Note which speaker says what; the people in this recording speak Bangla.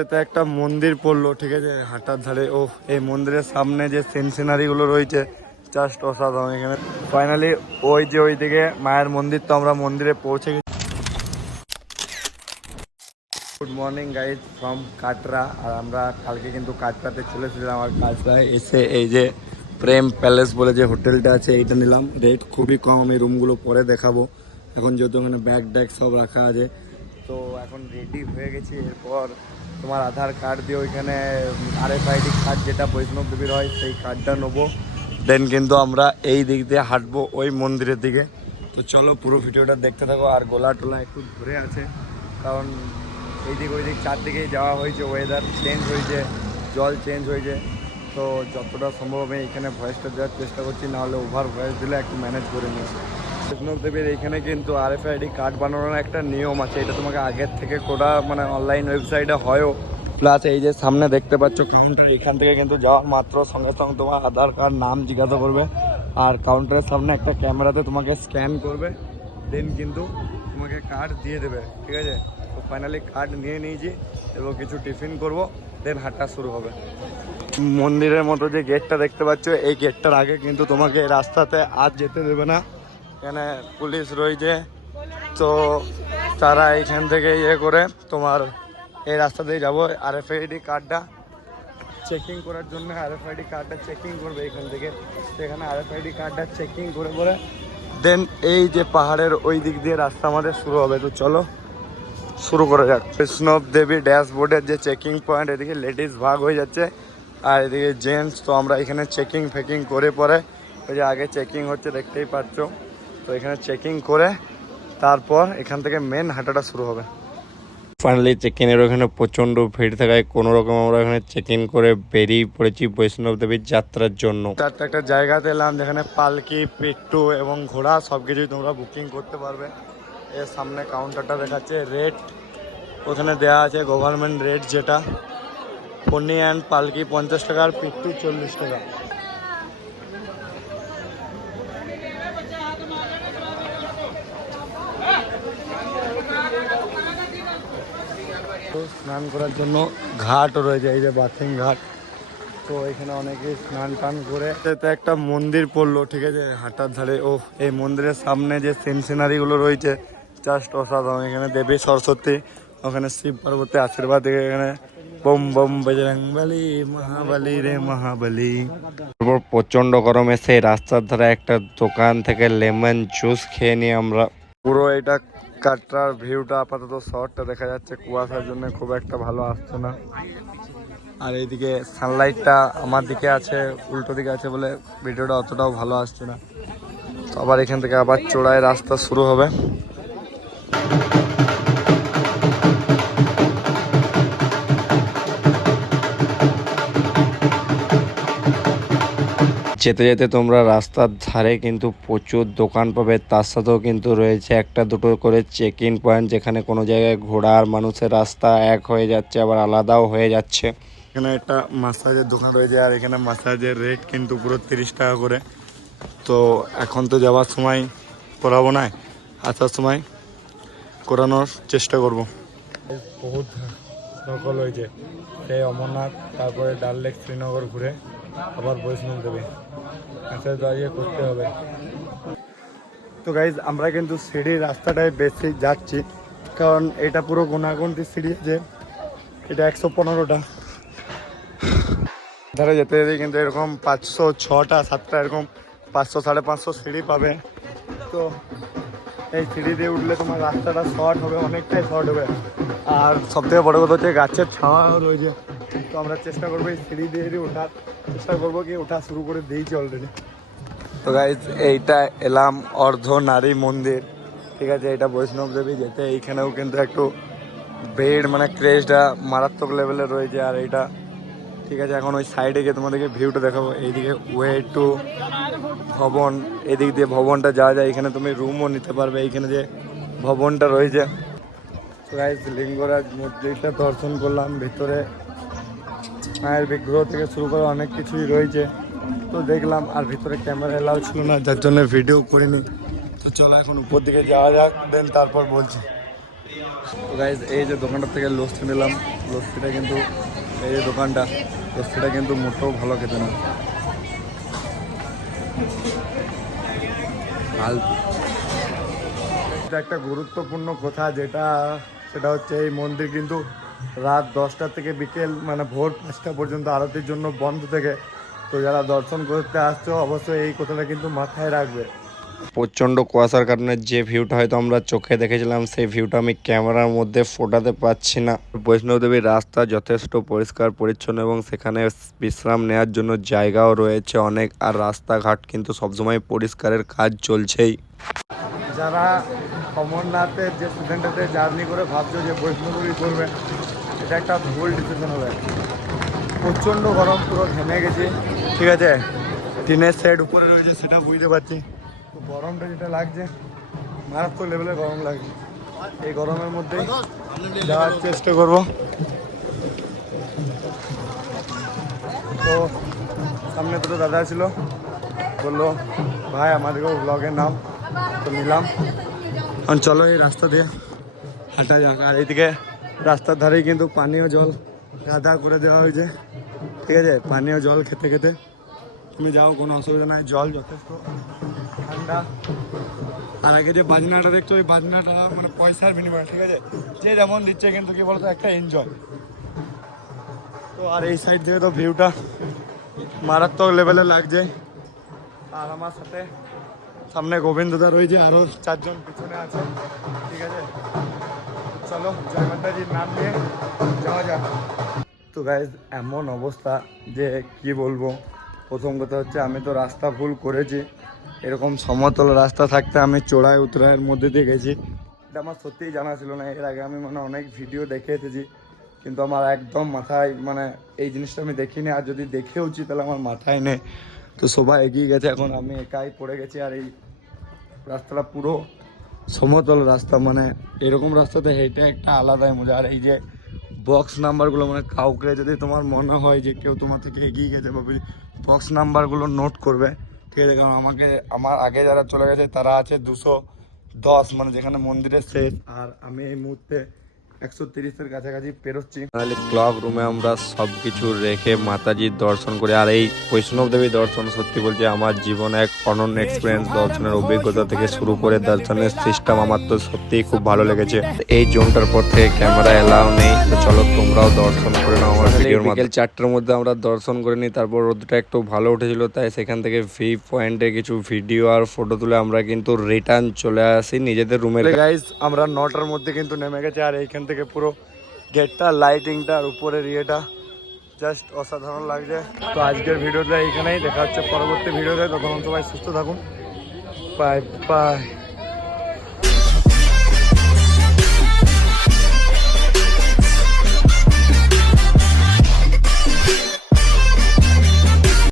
Speaker 1: এটা একটা মন্দির পড়ল, ঠিক আছে? হাটার ধারে ও এই মন্দিরের সামনে যে সিন সিনারি গুলো রয়েছে, জাস্ট অসাধারণ এখানে। ফাইনালি ওই যে ওই দিকে মায়ের মন্দির, তো আমরা মন্দিরে পৌঁছে গেছি। Good morning guys from Katra. আর আমরা কালকে কিন্তু কাটরাতে চলে এসেছিলাম, আর কাটরায় এসে এই যে প্রেম প্যালেস বলে যে হোটেলটা আছে, এইটা নিলাম। রেট খুবই কম, আমি রুমগুলো পরে দেখাবো। এখন যেহেতু ওখানে ব্যাগ ট্যাগ সব রাখা আছে তো এখন রেডি হয়ে গেছি। এরপর তোমার আধার কার্ড দিয়ে ওইখানে আর এফ আইডি কার্ড যেটা বৈষ্ণব দেবীর হয়, সেই কার্ডটা নেব। দেন কিন্তু আমরা এই দিক দিয়ে হাঁটবো ওই মন্দিরের দিকে। তো চলো পুরো ভিডিওটা দেখতে থাকো। আর গোলা টোলা একটু ঘুরে আছে। কারণ এইদিক ওইদিক চারদিকেই যাওয়া হয়েছে ওয়েদার চেঞ্জ হয়েছে, জল চেঞ্জ হয়েছে। তো যতটা সম্ভব আমি এখানে ভয়েসটা দেওয়ার চেষ্টা করছি, নাহলে ওভার ভয়েস দিলে একটু ম্যানেজ করে নিই দেবীর এখানে কিন্তু আর এফ আইডি কার্ড বানানোর একটা নিয়ম আছে। এটা তোমাকে আগের থেকে করা মানে অনলাইন ওয়েবসাইটে হয়ও। প্লাস এই যে সামনে দেখতে পাচ্ছ কাউন্টার এখান থেকে কিন্তু যাওয়ার মাত্র সঙ্গে সঙ্গে তোমার আধার কার্ড নাম জিজ্ঞাসা করবে। আর কাউন্টারের সামনে একটা ক্যামেরাতে তোমাকে স্ক্যান করবে। দেন কিন্তু তোমাকে কার্ড দিয়ে দেবে, ঠিক আছে? তো ফাইনালি কার্ড নিয়ে নিয়েছি এবং কিছু টিফিন করব দেন হাঁটা শুরু হবে। মন্দিরের মতো যে গেটটা দেখতে পাচ্ছ, এই গেটটার আগে কিন্তু তোমাকে রাস্তাতে আর যেতে দেবে না। এখানে পুলিশ রয়েছে। তো তারা এইখান থেকে ইয়ে করে তোমার এই রাস্তা দিয়ে যাব। আর এফ আইডি কার্ডটা চেকিং করার জন্য আর এফ আইডি কার্ডটা চেকিং করবে এখান থেকে। সেখানে আর এফ আইডি কার্ডটা চেকিং করে করে দেন এই যে পাহাড়ের ওই দিক দিয়ে রাস্তা আমাদের শুরু হবে। তো চলো শুরু করা যাক। বৈষ্ণব দেবী ড্যাশবোর্ডের যে চেকিং পয়েন্ট এদিকে লেডিস ভাগ হয়ে যাচ্ছে আর এদিকে জেন্টস তো আমরা এখানে চেকিং ফেকিং করে পরে ওই যে আগে চেকিং হচ্ছে, দেখতেই পাচ্ছ। তো এখানে চেকিং করে তারপর এখান থেকে মেন হাঁটাটা শুরু হবে। ফাইনালি চেক ইনের ওখানে প্রচণ্ড ভিড় থাকায় কোনো রকম আমরা ওখানে চেক ইন করে বেরিয়ে পড়েছি বৈষ্ণব দেবীর যাত্রার জন্য। একটা একটা জায়গাতে এলাম যেখানে পালকি পিট্টু এবং ঘোড়া সব কিছুই তোমরা বুকিং করতে পারবে। এর সামনে কাউন্টারটা দেখাচ্ছে রেট ওখানে দেওয়া আছে গভর্নমেন্ট রেট যেটা। পন্নি অ্যান্ড পালকি পঞ্চাশ টাকা আর পিট্টু চল্লিশ টাকা। স্নান করার জন্য ঘাটও রয়েছে এই যে বাথিং ঘাট। তো এখানে অনেকে স্নান টান করে এতে একটা মন্দির পড়ল ঠিক আছে? হাটার ধারে। ও এই মন্দিরের সামনে যে সিন সিনারিগুলো রয়েছে জাস্ট অসাধারণ। এখানে দেবী সরস্বতী ওখানে শিব পার্বতী আশীর্বাদ এখানে বম বম বজরং বলি মহাবলী রে মহাবলী। তারপর প্রচণ্ড গরমে সেই রাস্তার ধারে একটা দোকান থেকে লেমন জুস খেয়ে নিয়ে আমরা পুরো এটা কাটরার ভিউটা আপাতত শহরটা দেখা যাচ্ছে, কুয়াশার জন্য খুব একটা ভালো আসছে না। আর এইদিকে সানলাইটটা আমার দিকে আছে, উল্টো দিকে আছে বলে ভিডিওটা অতটাও ভালো আসছে না। তো আবার এখান থেকে আবার চোড়ায় রাস্তা শুরু হবে। যেতে যেতে তোমরা রাস্তার ধারে কিন্তু প্রচুর দোকান পাবে। তার সাথেও কিন্তু রয়েছে একটা দুটো করে চেক ইন পয়েন্ট যেখানে কোনো জায়গায় ঘোড়া আর মানুষের রাস্তা এক হয়ে যাচ্ছে আবার আলাদাও হয়ে যাচ্ছে। এখানে একটা মাসাজের দোকান রয়েছে আর এখানে মাসাজের রেট কিন্তু পুরো তিরিশ টাকা করে। তো এখন তো যাওয়ার সময় করাবো না আসার সময় করানোর চেষ্টা করব। বহুত নকল হয়েছে। সেই অমরনাথ তারপরে ডাল লেক শ্রীনগর ঘুরে। আবার বৈষ্ণব দেবে। মেসেজ দাঁড়িয়ে করতে হবে। তো গাইজ আমরা কিন্তু সিঁড়ির রাস্তাটায় বেশি যাচ্ছি। কারণ এটা পুরো গুণাগুনটি সিঁড়ি যে এটা একশো পনেরোটা। ধারে যেতে যেতে কিন্তু এরকম পাঁচশো ছটা, সাতটা এরকম পাঁচশো, সাড়ে পাঁচশো সিঁড়ি পাবে। তো এই সিঁড়ি দিয়ে উঠলে তোমার রাস্তাটা শর্ট হবে, অনেকটাই শর্ট হবে। আর সবথেকে বড় কথা হচ্ছে গাছের ছাওয়া রয়েছে তো আমরা চেষ্টা করব এই সিঁড়ি দিয়ে ওঠার। চেষ্টা করব কি ওঠা শুরু করে দিয়েছি অলরেডি তো গাইজ এইটা এলাম অর্ধ নারী মন্দির। ঠিক আছে, এটা বৈষ্ণব দেবী যেতে, এইখানেও কিন্তু একটু বেড মানে ক্রেজটা মারাত্মক লেভেলে রয়েছে। আর এইটা, ঠিক আছে, এখন ওই সাইডে গিয়ে তোমাদেরকে ভিউটা দেখাবো। এইদিকে ওয়ে টু ভবন, এদিক দিয়ে ভবনটা যাওয়া যায় এখানে তুমি রুমও নিতে পারবে। এইখানে যে ভবনটা রয়েছে। লিঙ্গরাজ মন্দিরটা দর্শন করলাম। ভিতরে মায়ের বিগ্রহ থেকে শুরু করে অনেক কিছুই রয়েছে। তো দেখলাম আর ভিতরে ক্যামেরা এলাও ছিল না, যার জন্য ভিডিও করিনি। তো চলো এখন উপর দিকে যাওয়া যাক, দেন তারপর বলছি। তো গাইজ এই যে দোকানটা থেকে লস্যি নিলাম। লস্যিটা কিন্তু, এই যে দোকানটা, লস্যিটা কিন্তু মোটেও ভালো খেতে না। একটা গুরুত্বপূর্ণ কথা, যেটা, সেটা হচ্ছে এই মন্দির কিন্তু রাত দশটা থেকে বিকেল মানে ভোর পাঁচটা পর্যন্ত আরতির জন্য বন্ধ থেকে। তো যারা দর্শন করতে আসছো অবশ্যই এই কথাটা কিন্তু মাথায় রাখবে। প্রচণ্ড কুয়াশার কারণে যে ভিউটা হয়তো আমরা চোখে দেখেছিলাম সেই ভিউটা আমি ক্যামেরার মধ্যে ফোটাতে পারছি না। বৈষ্ণবদেবীর রাস্তা যথেষ্ট পরিষ্কার পরিচ্ছন্ন এবং সেখানে বিশ্রাম নেওয়ার জন্য জায়গাও রয়েছে অনেক। আর রাস্তাঘাট কিন্তু সবসময় পরিষ্কারের কাজ চলছেই। যারা অমরনাথের যে স্টুডেন্টতে জার্নি করে ভাবছ যে বৈষ্ণবদেবী করবে এটা একটা ভুল ডিসিশন হবে প্রচণ্ড গরম, পুরো ঘেমে গেছি। ঠিক আছে? টিনের সেট উপরে রয়েছে, সেটা বুঝতে পারছি। তো গরমটা যেটা লাগছে, মারাত্মক লেভেলে গরম লাগছে। এই গরমের মধ্যে যাওয়ার চেষ্টা করব। তো সামনে দুটো দাদা ছিল। বলল, ভাই, আমাদেরকেও ব্লগের নাম তো নিলাম। এখন চলো এই রাস্তা দিয়ে হাঁটা যাক। আর এইদিকে রাস্তার ধারেই কিন্তু পানীয় জল গাদা করে দেওয়া হয়েছে। ঠিক আছে? পানীয় জল খেতে খেতে। তুমি যাও, কোনো অসুবিধা নাই। জল যথেষ্ট। ঠান্ডা। আর আগে যে বাজনাটা দেখছ, ওই বাজনাটা মানে পয়সার বিনিময়ে, ঠিক আছে? যে যেমন দিচ্ছে কিন্তু কি বলতো, একটা এনজয় তো আর এই সাইড থেকে তো ভিউটা মারাত্মক লেভেলে লাগছে। আর আমার সাথে সামনে গোবিন্দদা রয়েছে আরও চারজন পিছনে আছে। ঠিক আছে? চলো জয় নাম নিয়ে যাওয়া যাক। তো গাইজ এমন অবস্থা যে কি বলব? প্রথম কথা হচ্ছে, আমি তো রাস্তা ভুল করেছি। এরকম সমতল রাস্তা থাকতে আমি চড়াই উতরাইয়ের মধ্যে দিয়ে গেছি। এটা আমার সত্যিই জানা ছিল না। এর আগে আমি মানে অনেক ভিডিও দেখে এসেছি। কিন্তু আমার একদম মাথায় মানে এই জিনিসটা আমি দেখিনি। আর যদি দেখেওছি, তাহলে আমার মাথায় নেই। তো সবাই এগিয়ে গেছে। এখন আমি একাই পড়ে গেছি। আর এই রাস্তাটা পুরো সমতল রাস্তা মানে এরকম রাস্তাতে হেঁটে একটা আলাদাই মজা। আর এই যে বক্স নাম্বারগুলো মানে কাউকে যদি তোমার মনে হয় যে কেউ তোমার থেকে এগিয়ে গেছে বা বক্স নাম্বারগুলো নোট করবে, ঠিক আছে? কারণ আমাকে, আমার আগে যারা চলে গেছে তারা আছে দুশো দশ মানে যেখানে মন্দিরের শেষ। আর আমি এই মুহূর্তে একশো তিরিশের কাছাকাছি পেরোচ্ছি। ক্লাব রুমে আমরা সব কিছু রেখে মাতাজির দর্শন করি। আর এই বৈষ্ণব দেবী দর্শন সত্যি বলছি আমার জীবনে এক অনন্য এক্সপিরিয়েন্স দর্শনের অভিজ্ঞতা থেকে শুরু করে দর্শনের সিস্টেম আমার তো সত্যিই খুব ভালো লেগেছে। এই জোনটার পর থেকে ক্যামেরা এলাও নেই। তো চলো তোমরাও দর্শন করে নাও আমার ভিডিওর বিকেল চারটার মধ্যে আমরা দর্শন করে নিই তারপর রোদটা একটু ভালো উঠেছিল তাই সেখান থেকে ভি পয়েন্টে কিছু ভিডিও আর ফটো তুলে আমরা কিন্তু রিটার্ন চলে আসি নিজেদের রুমে গাইজ আমরা নটার মধ্যে কিন্তু নেমে গেছে আর এইখান থেকে পুরো গেটটা লাইটিংটা আর উপরের ইয়েটা জাস্ট অসাধারণ লাগছে। তো আজকের ভিডিওটা এখানেই, দেখা হচ্ছে পরবর্তী ভিডিওতে। তখন সবাই সুস্থ থাকুন। Bye bye